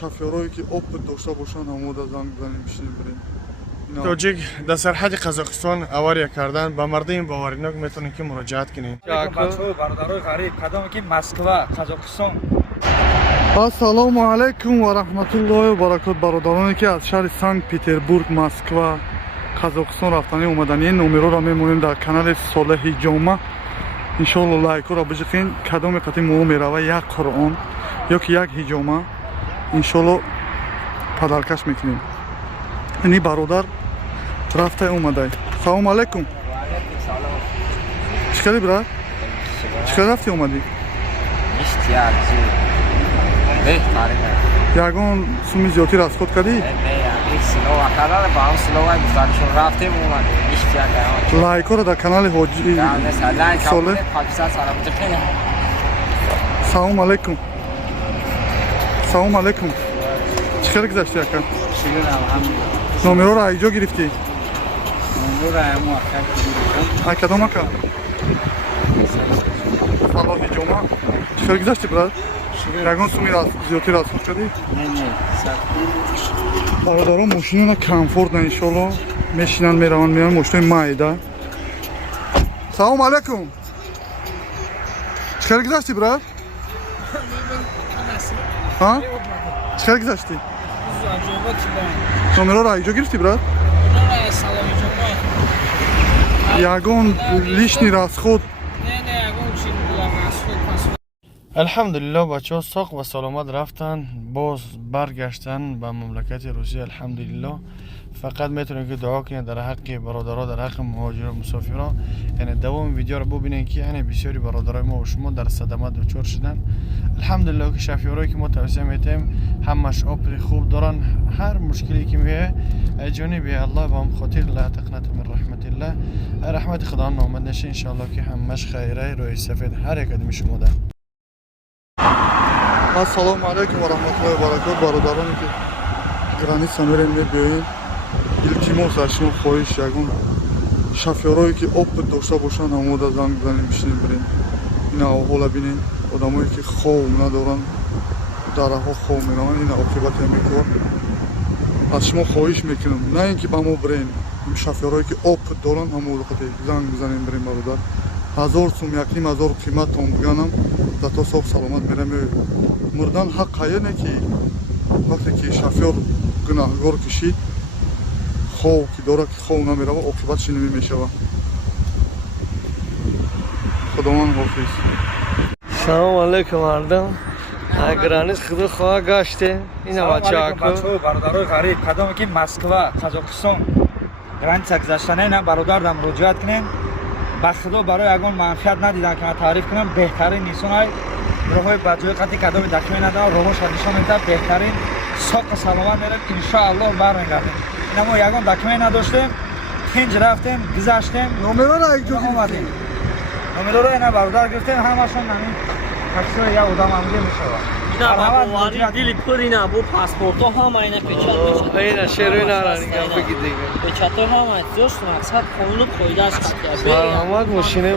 шофёрое ки опыт дошта бошанд ҳамода занг бизанем бишинем бирем. توجیک در سرحد قزاقستان авария кардан ба мардаи боваринок метавонем ки муроҷиат кунем. бародарои ғариб кадоме ки Москва, Қозоқистон. Ассалому алайкум ва раҳматуллоҳи ва баракот. бародароне ки аз шаҳри Санкт-Петербург, Москва, Қозоқистон рафтани омадани номероро мемонем дар канали Солеҳи Ҷома. иншоалло лайкоро биҷиқин. кадоме қати мо мерава як Қуръон ёки як ҳиҷома иншоалло падаркаш мекунем. ини бародар рафта омадай. Салому алайкум. чӣ кардӣ брат? чӣ кар рафти омадӣ? ягон суми зиёдтӣ расход кардӣ? лайкоро дар канали ҳоҷи Солеҳ. салому алайкум. салому алайкум. чӣ кар гузашти ака? номероро аз ҷо гирифтӣ? аз кадом ака? Салоҳи Ҷома. чӣ кар гузашти брат? ягон суми зиёдтӣ расход кардӣ? бародарон мошинона комфортна иншоалло мешинанд мераванд меянд мошинои майда. салому алайкум. чӣ кар гузашти брат? чӣ кар гузашти? номероро аз ҷо гирифтӣ брат? ягон лишни расход? الحمدلله بچه ها ساق و سلامت رفتن باز برگشتن به مملکت روسیه. الحمدلله فقط میتونید که دعا کنید در حق برادرها، در حق مهاجر و مسافرها. یعنی دوام ویدیو رو ببینید که یعنی بسیاری برادرای ما و شما در صدمه دچار شدن. الحمدلله که شفیعایی که ما توصیه میتیم همش آب خوب دارن. هر مشکلی که میه جانبی الله با هم خاطر لا تقنطوا من رحمت الله. رحمت خدا نامد نشه ان شاء الله که همش خیره روی سفید هر یک آدم شما ده. ассалому алайкум ва раҳматуллоҳи ва баракот. бародароне ки граница мерем мебиёем, илтимос аз шумо хоҳиш ягон шофёрое ки опыт дошта бошанд ҳамода занг бизанем бишинем бирем. ина аҳвола бинем. одамое ки хов надоранд, дараҳо хов мераванд. ина оқибати ҳамин кор. аз шумо хоҳиш мекунам на ин ки ба мо бирем, ин шофёрое ки опыт доранд ҳамон вақте занг бизанем бирем бародар. 1000 сум 1500 қиматон биганам зато соҳ саломат мерам. мурдан ҳақ ҳаяне ки вақте ки шофёр гунаҳгор кишид хов ки дорад ки хов намерава оқибатш ними мешава. худованд ҳофиз. салому алайкум мардум. границ худо хоҳа гаште. ина бачааку бародарои ғариб кадоме ки Москва, Қозоқистон граница гузаштане ина бародарам муроҷиат кунем. ба худо барои ягон манфиат надидан ки ман таъриф кунам. беҳтарин инсонай роҳои ба ҷои қати кадоми дакме надава роҳошо нишон медиҳад. беҳтарин соқу саломат мерем иншоалло бармегардем. ина мо ягон дакме надоштем. тинҷ рафтем, гузаштем. номероро аз ҷо омадем. номероро ина бародар гирифтем. ҳамашон намин таксиҳои як одам ҳамге мешавад. ина боварӣ дили пур ина бу паспортҳо ҳама ина печат мешавад. ина шеруи нарани гап бигӣ дига. печатҳо ҳама ҷош мақсад қонуну қоидааш. саломат мошина